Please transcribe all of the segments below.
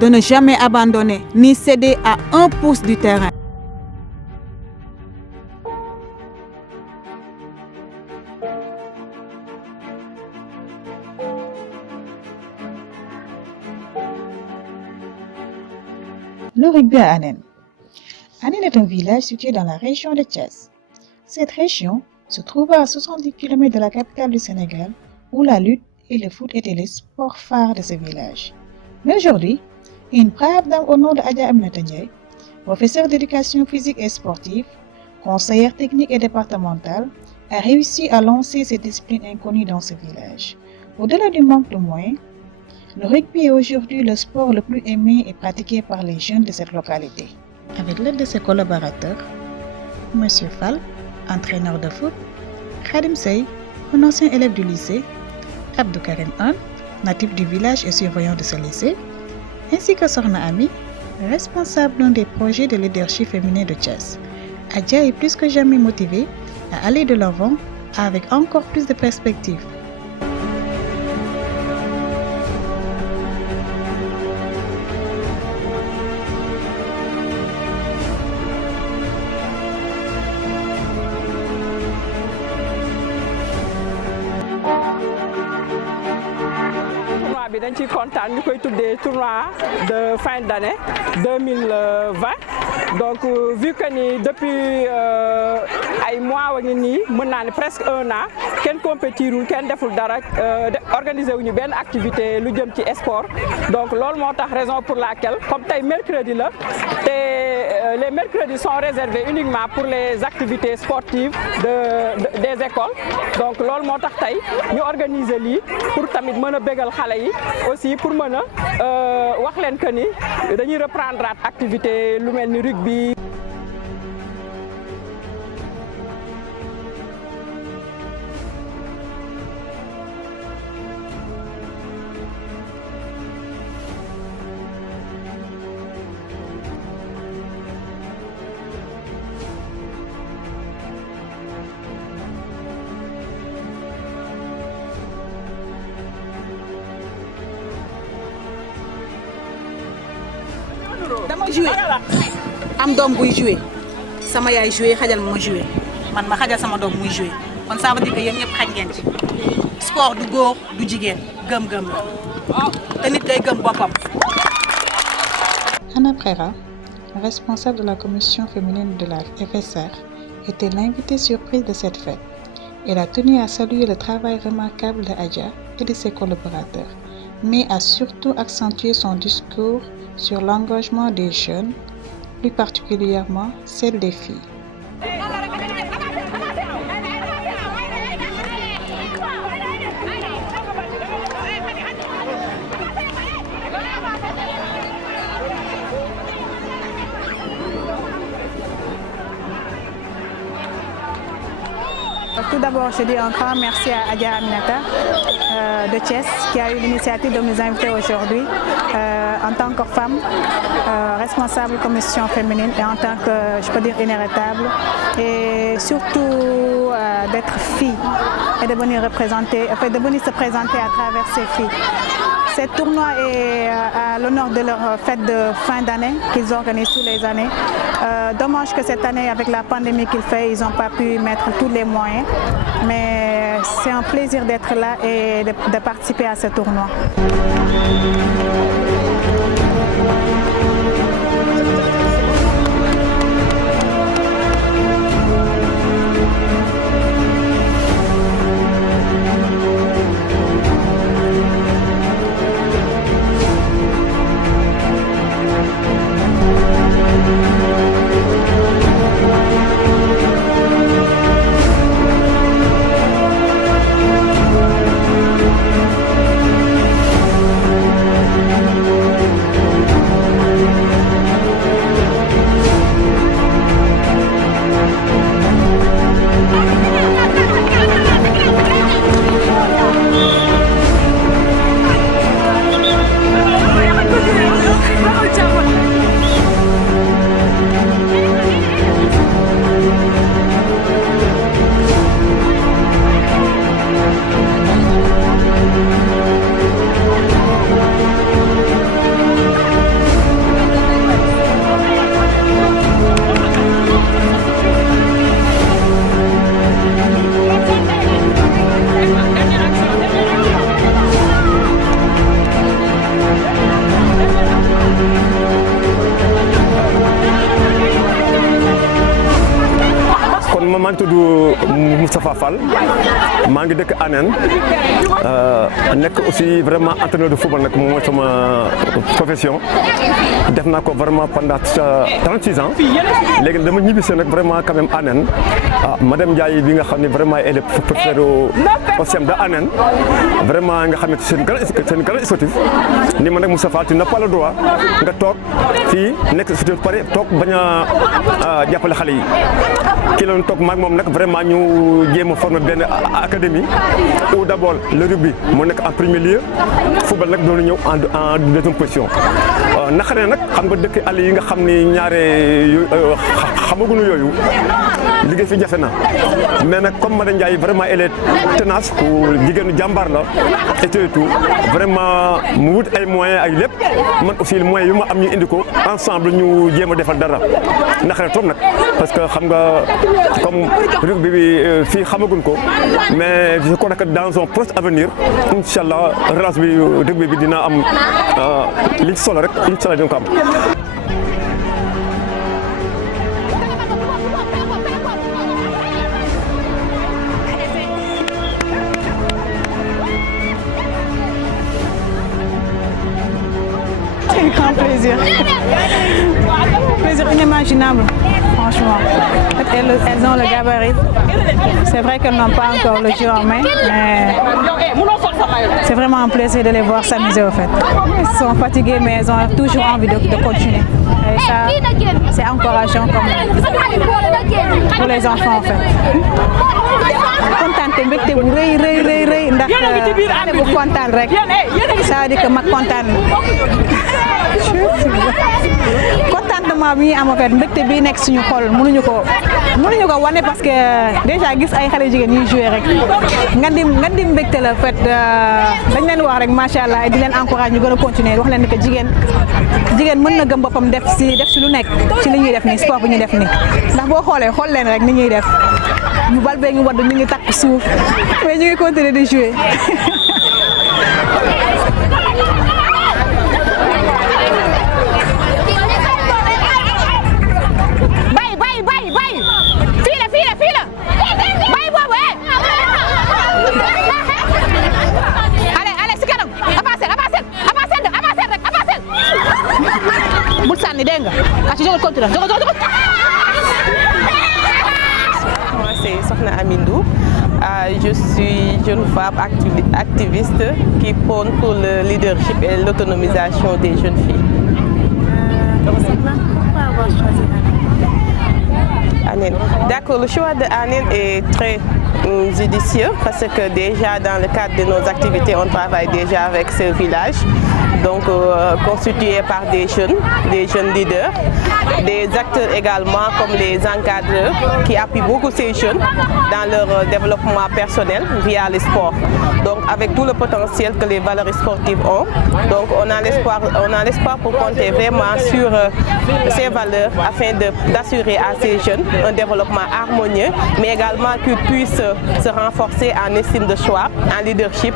de ne jamais abandonner ni céder à 1 pouce du terrain. Le rugby à Anen. Anen est un village situé dans la région de Thiès. Cette région se trouve à 70 km de la capitale du Sénégal, où la lutte et le foot étaient les sports phares de ce village. Mais aujourd'hui, une brave dame au nom de Adja Aminata Ndiaye, professeure d'éducation physique et sportive, conseillère technique et départementale, a réussi à lancer cette discipline inconnue dans ce village. Au-delà du manque de moyens, le rugby est aujourd'hui le sport le plus aimé et pratiqué par les jeunes de cette localité. Avec l'aide de ses collaborateurs, M. Fall, entraîneur de foot, Khadim Sey, un ancien élève du lycée, Abdou Karim Han, natif du village et surveillant de ce lycée, ainsi que Sorna Ami, responsable d'un des projets de leadership féminin de Thiès. Adja est plus que jamais motivée à aller de l'avant avec encore plus de perspectives. bi dañ ciy kontaan ñu koy tuddee tournoi de fin d'année 2020 donc vu que ni depuis ay mois wa ngi nii mën naa ne presque 1 an kenn compétirul kenn deful dara organiser wuñu benn activité lu jëm ci sport donc loolu moo tax raison pour laquelle comme tey mercredi la te les mercredis sont réservés uniquement pour les activités sportives des écoles donc loolu moo tax tey ñu organiser lii pour tamit mën a bégal xale yi aussi pour mën a wax leen que ni dañuy reprendre activité lu mel ni rugby. dama joué am doom buy joué sama yaay joué xajal ma joué man ma xajal sama doom muy joué kon ça veut dire que yéen ñëpp xaj ngeen ci sport du góor du jigéen gëm-gëm la te nit day gëm boppam. Anna Prera, responsable de la commission féminine de la FSR, était l'invitée surprise de cette fête. Elle a tenu à saluer le travail remarquable de Adja et de ses collaborateurs, mais a surtout accentué son discours sur l'engagement des jeunes, plus particulièrement celle des filles. Tout d'abord, je dis un grand merci à Adja Aminata de Thiès qui a eu l'initiative de nous inviter aujourd'hui en tant que femme, responsable commission féminine et en tant que, je peux dire, inhéritable et surtout d'être fille et de venir représenter, enfin, de venir se présenter à travers ces filles. Ce tournoi est à l'honneur de leur fête de fin d'année qu'ils organisent tous les années. Dommage que cette année, avec la pandémie qu'il fait, ils n'ont pas pu mettre tous les moyens. Mais c'est un plaisir d'être là et de participer à ce tournoi. ngi tudd Moustapha Fall maa ngi dëkk Anen nekk aussi vraiment entraîneur de football nag moom mooy sama profession def naa ko vraiment pendant 36 ans léegi dama ñibbisi nag vraiment quand même Anen madame Ndiaye bi nga xam ne vraiment elle est professeure au CEM de Anen vraiment nga xam ne c'est une grande sportif ni ma nag Moustapha tu n'as pas le droit nga toog fii nekk sportif pare toog bañ a jàppale xale yi ki loon toog maag moom nag vraiment ñu jéem a former benn académie où d'abord le rugby moo nekk en premier lieu football nag doon ñëw en deuxième position naqare nag xam nga dëkk àll yi nga xam ni ñaare xamaguñu yooyu liggéey fi jafe na mais nag comme madame Ndiaye vraiment elle est tenace ku jigéenu jàmbaar la et tout vraiment mu wut ay moyens ak lépp man aussi moyens yu ma am ñu indi ko ensemble ñu jéem a defal dara naqare trop nag parce que xam nga comme rugby bi fii xamaguñ ko mais je crois que dans un proche avenir incha allah relance bi rugby bi dina am li ci solo rek incha allah dina ko am. C'est un grand plaisir. Plaisir inimaginable, franchement. Elles ont le gabarit. C'est vrai qu'elles n'ont pas encore le jeu en main, mais c'est vraiment un plaisir de les voir s'amuser au fait. Elles sont fatiguées, mais elles ont toujours envie de continuer. Et ça, c'est encourageant pour les enfants en fait. Kontaan te mbégte bu rëy ndax xale bu kontaan rek ça veut dire que mag kontaan contentement bi ñuy am en fait mbégte bi nekk suñu xol mënuñu ko wane parce que déjà gis ay xale jigéen ñuy jouer rek nga di mbégte la en fait dañ leen wax rek macha allah di leen encourage ñu gën a continuer wax leen ni que jigéen mën na gëm boppam def si lu nekk ci li ñuy def nii sport bi ñuy def nii ndax boo xool leen rek ni ñuy def ñu bal bee ñu wadd ñu ngi takk suuf mais ñu ngi continuer de jouer. fii la bay boobu allez si kanam avancez rek bul sànni dégg nga ci jógal continuer jógal Moi, c'est Sokhna Amindou. Je suis jeune femme activiste qui prône pour le leadership et l'autonomisation des jeunes filles. Pourquoi avoir choisi Anen. D'accord, le choix de Anen est très judicieux parce que déjà dans le cadre de nos activités, on travaille déjà avec ce village, donc constitué par des jeunes leaders, des acteurs également comme les encadreurs qui appuient beaucoup ces jeunes dans leur développement personnel via les sports. Donc avec tout le potentiel que les valeurs sportives ont, donc on a l'espoir pour compter vraiment sur ces valeurs afin d'assurer à ces jeunes un développement harmonieux, mais également qu'ils puissent se renforcer en estime de soi, en leadership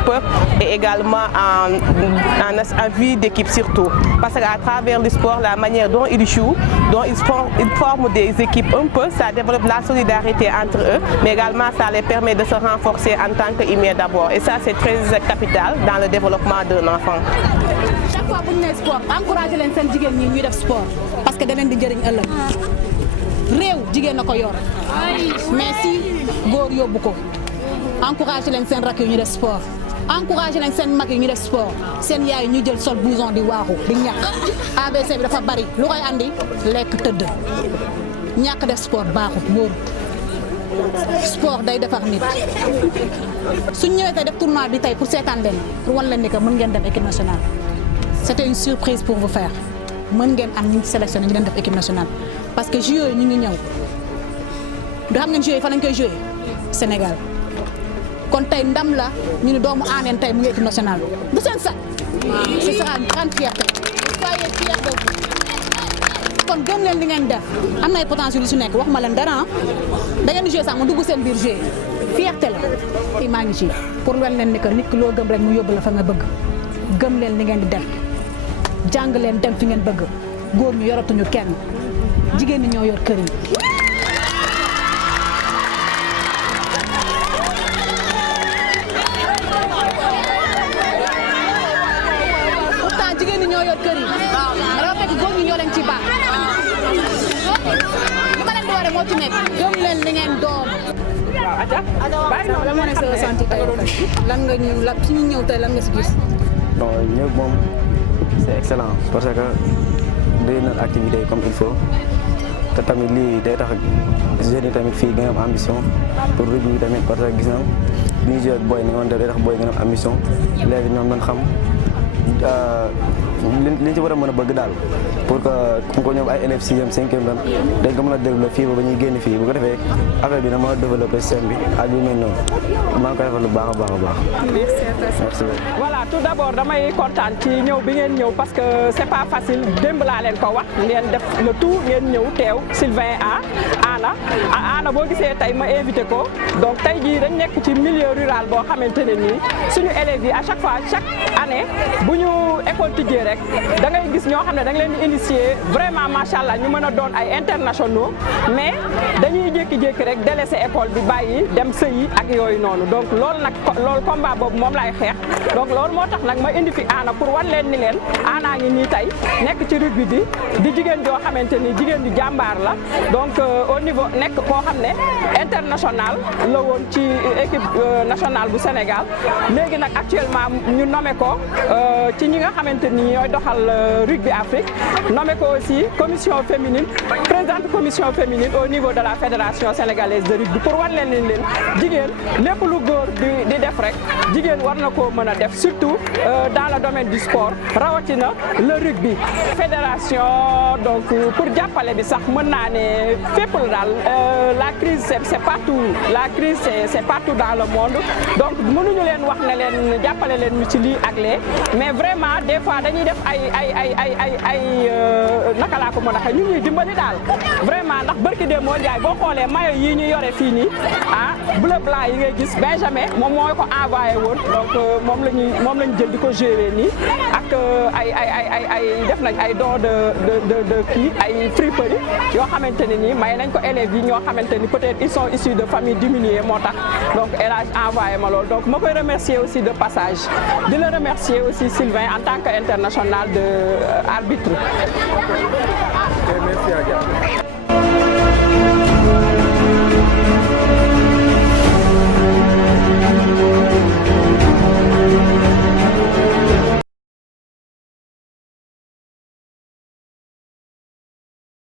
et également en vie d'équipe surtout. Parce qu'à travers le sport, la manière dont ils jouent, dont ils forment des équipes un peu, ça développe la solidarité entre eux, mais également ça les permet de se renforcer en tant qu'humains d'abord. Et ça, c'est très capital dans le développement d'un enfant. Chaque fois que vous avez sport, encouragez les jeunes filles à faire sport parce que vous avez des gens réew jigéen na ko yor mais si góor yóbbu ko encouragé leen seen rakk yi ñu def sport encouragé leen seen mag yi ñu def sport seen yaay ñu jël sol blouson di waaxu di ñàkk ABC bi dafa bari lu koy andi lekk tëdd ñàkk def sport baaxut wóorut sport day defar nit suñ ñëwee tey def tournoi bi tey pour seetaan leen pour wan leen ni que mën ngeen dem équipe nationale c'était une surprise pour vous faire mën ngeen am ñu sélectionné ñu leen def équipe nationale parce que joueurs ñu ngi ñëw du xam ngeen joueurs fan lañ koy joué Sénégal kon tey ndam la ñu ne doomu Anen tey mu ngi équipe nationale du seen sax ce sera une grande fierté soyez fiers de vous kon gëm leen li ngeen def am na ay potentiel yu si nekk wax ma leen dara da ngeen di joué sax mu dugg seen biir joué fierté la fii maa ngi ci pour wen leen ni que nit ki loo gëm rek mu yóbbu la fa nga bëgg gëm leen li ngeen di def jàng leen dem fi ngeen bëgg góor ñu yoratuñu kenn jigéen ñi ñoo yor kër yi nekk góor ñi ñoo leen ci baax bu ma leen di waree moo ci nekk gëm leen li ngeen doon. lan moo nekk sa ressenti tey lan nga ñu la ci ñu ñëw tey lan nga si gis. bon ñëw moom c'est excellent parce que day na activité comme il faut te tamit lii day tax jeunes yi tamit fii gën a am ambition pour rugby bi tamit parce que gis na bi ñu joué ak boy ni woon day tax boy gën a am ambition léegi ñoom dañ xam li ci war a mën a bëgg daal pour que comme que ñoom ay élèves 6e 5e lan dañ ko mën a développer fii ba ñuy génn fii bu ko defee affaire bi na mën a développer système bi ak yu mel noonu maa ngi koy defal lu baax a baax a baax. merci. voilà tout d'abord damay kontaan ci ñëw bi ngeen ñëw parce que c'est pas facile démb laa leen ko wax ngeen def le tout ngeen ñëw teew Sylvain Anna boo gisee tey ma invité ko donc tey jii dañ nekk ci milieu rural boo xamante ne nii suñu élèves yi à chaque fois chaque année bu ñu école tijjee rek da ngay gis ñoo xam ne da nga leen di initier vraiment macha allah ñu mën a doon ay internationaux mais dañuy jékki-jékki rek délaissé école bi bàyyi dem sëyi ak yooyu noonu donc loolu nag loolu combat boobu moom laay xeex donc loolu moo tax nag ma indi fi Anna pour wan leen ni leen Anna ngi nii tey nekk ci rugby bi di jigéen joo xamante ni jigéen di jàmbaar la donc au niveau nekk koo xam ne international la woon ci équipe nationale bu Sénégal léegi nag actuellement ñu nommé ko ci ñi nga xamante ni ñooy doxal rugby Afrique nommé ko aussi commission féminine présidente commission féminine au niveau de la fédération sénégalaise de rugby pour wan leen leen jigéen lépp lu góor di def rek jigéen war na koo mën a def surtout dans le domaine du sport rawatina le rugby fédération donc pour jàppale bi sax mën naa ne fépp la daal la crise c'est partout la crise c'est partout dans le monde donc mënuñu leen wax ne leen jàppale leen ñu ci lii ak lee mais vraiment des fois dañuy def ay naka laa ko mën a xëy ñu ñuy dimbali daal vraiment ndax barki de moo jaay boo xoolee maillot yii ñu yore fii nii bleu blanc yi ngay gis Benjamin moom moo ko envoyé woon donc moom lañu jël di ko jouer nii ak ay def nañ ay don de kii ay friperie yoo xamante ne nii may nañ ko élèves yi ñoo xamante ni peut-être ils sont issus de familles diminuées moo tax donc elle a envoyé ma loolu donc ma koy remercier aussi de passage di la remercier aussi Sylvain en tant que international de arbitre